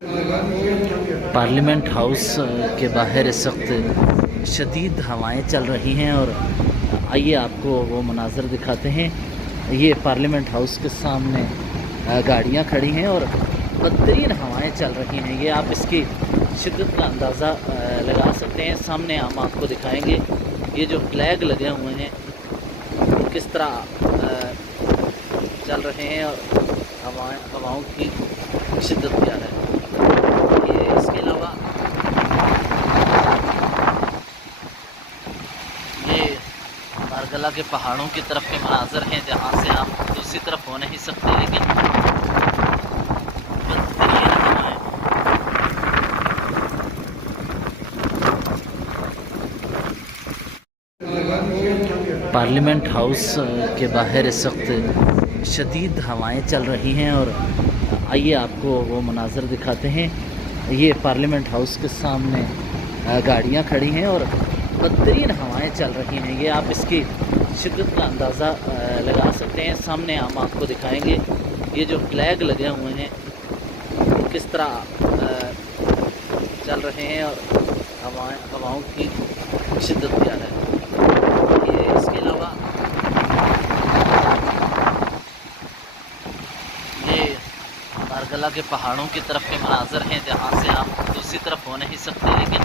Parliament house के बाहर इस वक्त शदीद हवाएं चल रही हैं और आइए आपको वो मनाज़र दिखाते हैं। ये पार्लियामेंट हाउस के सामने गाड़ियां खड़ी हैं और बदतरीन हवाएं चल रही हैं। ये आप इसकी शिद्दत का अंदाज़ा लगा सकते हैं। सामने हम आपको दिखाएंगे ये जो फ्लैग लगे हुए हैं वो किस तरह चल रहे हैं और हवाओं की शिद्दत क्या है। ये इसके अलावा ये मारगला के पहाड़ों की तरफ के मनाज़र हैं जहाँ से आप दूसरी तरफ हो नहीं सकते, लेकिन बदतरीन हवाएं। पार्लियामेंट हाउस के बाहर इस वक्त शदीद हवाएं चल रही हैं और आइए आपको वो मनाज़र दिखाते हैं। ये पार्लियामेंट हाउस के सामने गाड़ियां खड़ी हैं और बदतरीन हवाएं चल रही हैं। ये आप इसकी शिद्दत का अंदाज़ा लगा सकते हैं। सामने हम आपको दिखाएंगे ये जो फ्लैग लगे हुए हैं वो किस तरह चल रहे हैं और हवाओं की शिद्दत क्या है। ये इसके अलावा ये मारगला के पहाड़ों की तरफ के मनाज़र हैं जहाँ से आप दूसरी तरफ हो नहीं सकते, लेकिन